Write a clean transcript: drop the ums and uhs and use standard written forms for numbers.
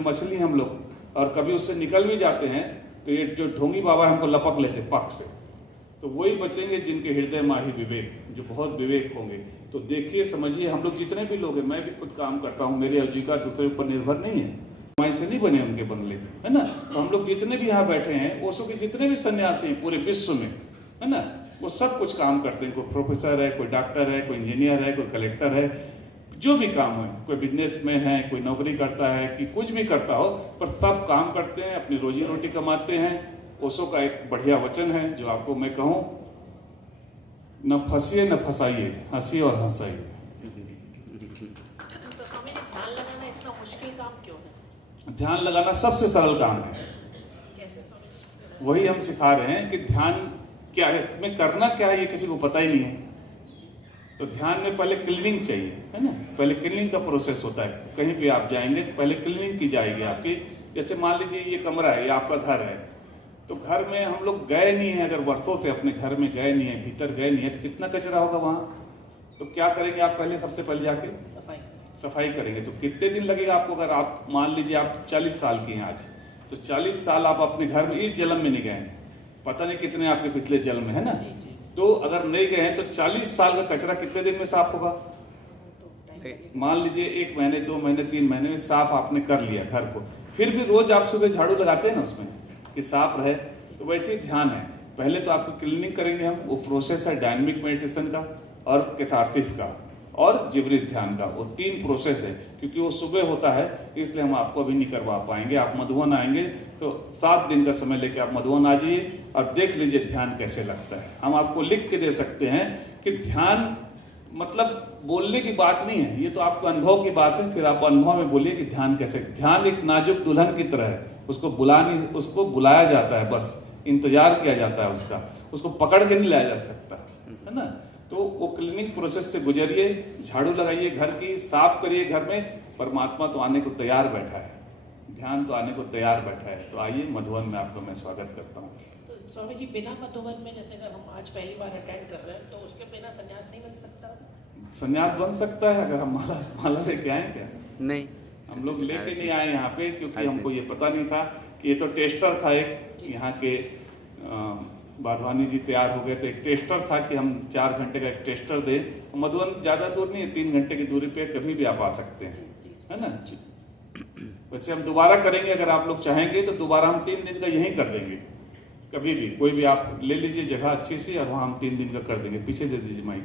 में मछली हम लोग, और कभी उससे निकल भी जाते हैं तो ये जो ढोंगी बाबा हमको लपक लेते पक से। तो वही बचेंगे जिनके हृदय माही विवेक, जो बहुत विवेक होंगे। तो देखिए समझिए, हम लोग जितने भी लोग हैं, मैं भी खुद काम करता हूँ, मेरी आजीविका दूसरे ऊपर निर्भर नहीं है, कमाई से नहीं बने उनके बंगले, है ना। तो हम लोग जितने भी यहाँ बैठे हैं, ओशो के जितने भी सन्यासी हैं पूरे विश्व में, है ना, वो सब कुछ काम करते हैं। कोई प्रोफेसर है, कोई डॉक्टर है, कोई इंजीनियर है, कोई कलेक्टर है, जो भी काम है, कोई बिजनेसमैन है, कोई नौकरी करता है, कि कुछ भी करता हो, पर सब काम करते हैं, अपनी रोजी रोटी कमाते हैं। ओशो का एक बढ़िया वचन है जो आपको मैं कहूँ, न फंसिए न फंसाइए, हंसी और हंसाइए। तो स्वामी जी, ध्यान लगाना इतना मुश्किल काम क्यों है? ध्यान लगाना सबसे सरल काम है। कैसे स्वामी? वही हम सिखा रहे हैं कि ध्यान क्या है, में करना क्या है, ये किसी को पता ही नहीं है। तो ध्यान में पहले क्लीनिंग चाहिए, है ना, पहले क्लीनिंग का प्रोसेस होता है। कहीं भी आप जाएंगे तो पहले क्लीनिंग की जाएगी आपकी। जैसे मान लीजिए ये कमरा है, ये आपका घर है, तो घर में हम लोग गए नहीं है, अगर वर्षों से अपने घर में गए नहीं है, भीतर गए नहीं है, तो कितना कचरा होगा वहाँ। तो क्या करेंगे आप, पहले सबसे पहले जाके सफाई करेंगे। तो कितने दिन लगेगा आपको, अगर आप मान लीजिए आप 40 साल की हैं आज, तो 40 साल आप अपने घर में इस जन्म में नहीं गए, पता नहीं कितने आपके पिछले जन्म में, है ना। तो अगर नहीं गए हैं तो 40 साल का कचरा कितने दिन में साफ होगा। मान लीजिए 1 महीने, 2 महीने, 3 महीने में साफ आपने कर लिया घर को, फिर भी रोज आप सुबह झाड़ू लगाते हैं ना उसमें कि साफ रहे। तो वैसे ही ध्यान है, पहले तो आपको क्लीनिंग करेंगे हम, वो प्रोसेस है डायनामिक मेडिटेशन का और कैथारसिस का और जिब्रिस ध्यान का, वो 3 प्रोसेस है। क्योंकि वो सुबह होता है इसलिए हम आपको अभी नहीं करवा पाएंगे। आप मधुबन आएंगे तो 7 दिन का समय लेके आप मधुबन आ जाइए और देख लीजिए ध्यान कैसे लगता है। हम आपको लिख के दे सकते हैं कि ध्यान मतलब बोलने की बात नहीं है, ये तो आपको अनुभव की बात है। फिर आप अनुभव में बोलिए कि ध्यान कैसे। ध्यान एक नाजुक दुल्हन की तरह है, उसको उसको बुलाया जाता है, बस इंतजार किया जाता है उसका, उसको पकड़ के नहीं लाया जा सकता, है ना। तो वो क्लीनिंग प्रोसेस से गुजरिए, झाड़ू लगाइए घर की, साफ करिए घर में। परमात्मा तो आने को तैयार बैठा है, ध्यान तो आने को तैयार बैठा है। तो आइए मधुबन में आपका मैं स्वागत करता हूँ। तो स्वामी जी, बिना मधुबन में, जैसे अगर हम आज पहली बार अटेंड कर रहे हैं, तो उसके बिना संन्यास नहीं बन सकता? संन्यास बन सकता है अगर हम माला लेके आए। क्या नहीं, हम लोग लेके नहीं आए यहाँ पे, क्योंकि हमको ये पता नहीं था कि ये तो टेस्टर था एक, यहाँ के बाधवानी जी तैयार हो गए थे, एक टेस्टर था कि हम 4 घंटे का एक टेस्टर दे। मधुबन ज़्यादा दूर नहीं है, 3 घंटे की दूरी पे, कभी भी आप आ सकते हैं, है ना। वैसे हम दोबारा करेंगे, अगर आप लोग चाहेंगे तो दोबारा हम 3 दिन का यहीं कर देंगे। कभी भी कोई भी आप ले लीजिए जगह अच्छी सी, और वहाँ हम 3 दिन का कर देंगे। पीछे दे दीजिए माइक।